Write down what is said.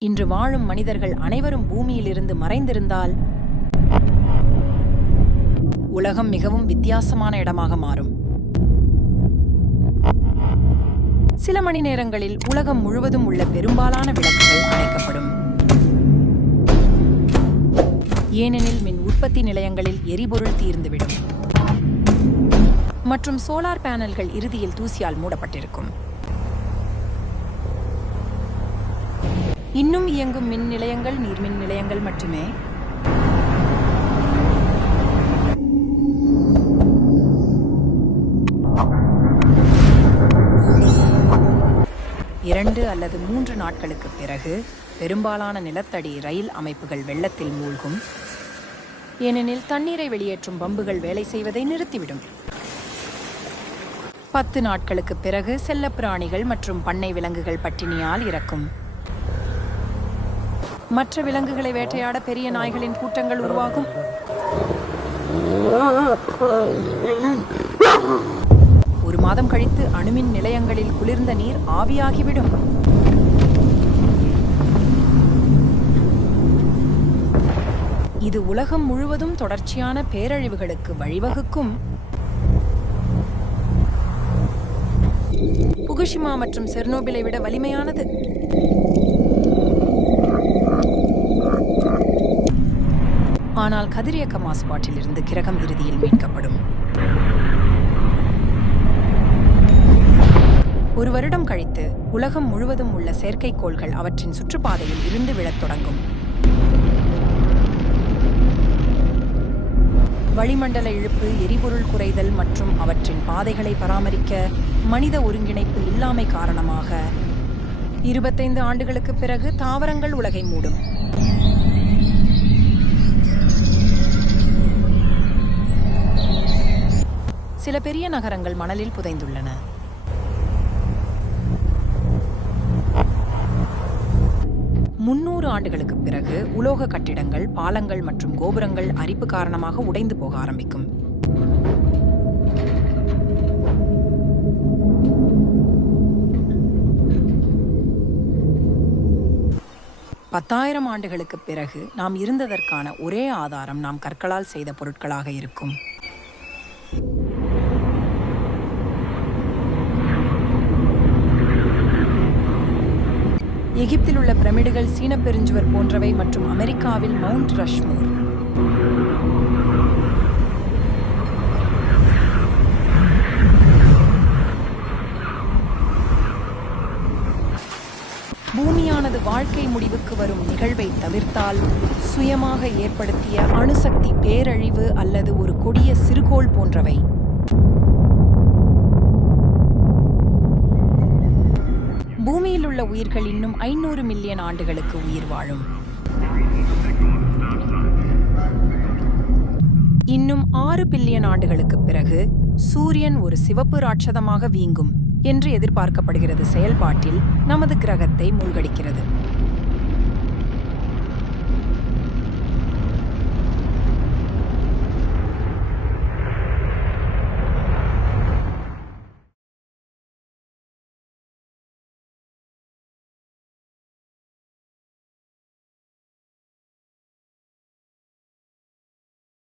இன்று வாழும் மனிதர்கள் அனைவரும் பூமியிலிருந்து மறைந்திருந்தால் உலகம் மிகவும் வித்தியாசமான இடமாக மாறும். சில மணி நேரங்களில் உலகம் முழுவதும் உள்ள பெரும்பாலான விளக்குகள் அணைக்கப்படும். ஏனெனில் மின் உற்பத்தி நிலையங்களில் எரிபொருள் தீர்ந்துவிடும். மற்றும் சோலார் பேனல்கள் இறுதியில் தூசியால் மூடப்பட்டிருக்கும். இன்னும் இயங்கும் மின் நிலையங்கள் நீர்மின் நிலையங்கள் மட்டுமே? இரண்டு அல்லது மூன்று நாட்களுக்கு பிறகு பெரும்பாலான நிலத்தடி ரயில் அமைப்புகள் வெள்ளத்தில் மூழ்கும். ஏனெனில் தண்ணீரை வெளியேற்றும் பம்புகள் வேலை செய்வதை நிறுத்திவிடும். பத்து நாட்களுக்கு பிறகு செல்லப்பிராணிகள் மற்றும் பண்ணை விலங்குகள் பட்டினியால் இறக்கும். மற்ற விலங்குகளை வேட்டையாட பெரிய நாய்களின் கூட்டங்கள் உருவாகும். ஒரு மாதம் கழித்து அணுமின் நிலையங்களில் குளிர்ந்த நீர் ஆவியாகிவிடும். இது உலகம் முழுவதும் தொடர்ச்சியான பேரழிவுகளுக்கு வழிவகுக்கும். புகுஷிமா மற்றும் செர்னோபிலை விட வலிமையானது. ஆனால் கதிரியக்க மாசுபாட்டிலிருந்து கிரகம் இறுதியில் மீட்கப்படும். ஒரு வருடம் கழித்து உலகம் முழுவதும் உள்ள செயற்கைக்கோள்கள் அவற்றின் சுற்றுப்பாதையில் இருந்து விழத் தொடங்கும். வளிமண்டல இழுப்பு எரிபொருள் குறைதல் மற்றும் அவற்றின் பாதைகளை பராமரிக்க மனித ஒருங்கிணைப்பு இல்லாமை காரணமாக இருபத்தைந்து ஆண்டுகளுக்கு பிறகு தாவரங்கள் உலகை மூடும். சில பெரிய நகரங்கள் மணலில் புதைந்துள்ளன. முன்னூறு ஆண்டுகளுக்கு பிறகு உலோக கட்டிடங்கள் பாலங்கள் மற்றும் கோபுரங்கள் அரிப்பு காரணமாக உடைந்து போக ஆரம்பிக்கும். பத்தாயிரம் ஆண்டுகளுக்கு பிறகு நாம் இருந்ததற்கான ஒரே ஆதாரம் நாம் கற்களால் செய்த பொருட்களாக இருக்கும். எகிப்தில் உள்ள பிரமிடுகள் சீன பெருஞ்சுவர் போன்றவை மற்றும் அமெரிக்காவில் மவுண்ட் ரஷ்மோர். பூமியானது வாழ்க்கை முடிவுக்கு வரும் நிகழ்வை தவிர்த்தால் சுயமாக ஏற்படுத்திய அணுசக்தி பேரழிவு அல்லது ஒரு கொடிய சிறுகோள் போன்றவை. பூமியில் உள்ள உயிர்கள் இன்னும் ஐநூறு மில்லியன் ஆண்டுகளுக்கு உயிர் வாழும். இன்னும் ஆறு பில்லியன் ஆண்டுகளுக்கு பிறகு சூரியன் ஒரு சிவப்பு ராட்சதமாக வீங்கும் என்று எதிர்பார்க்கப்படுகிறது செயல்பாட்டில் நமது கிரகத்தை மூழ்கடிக்கிறது.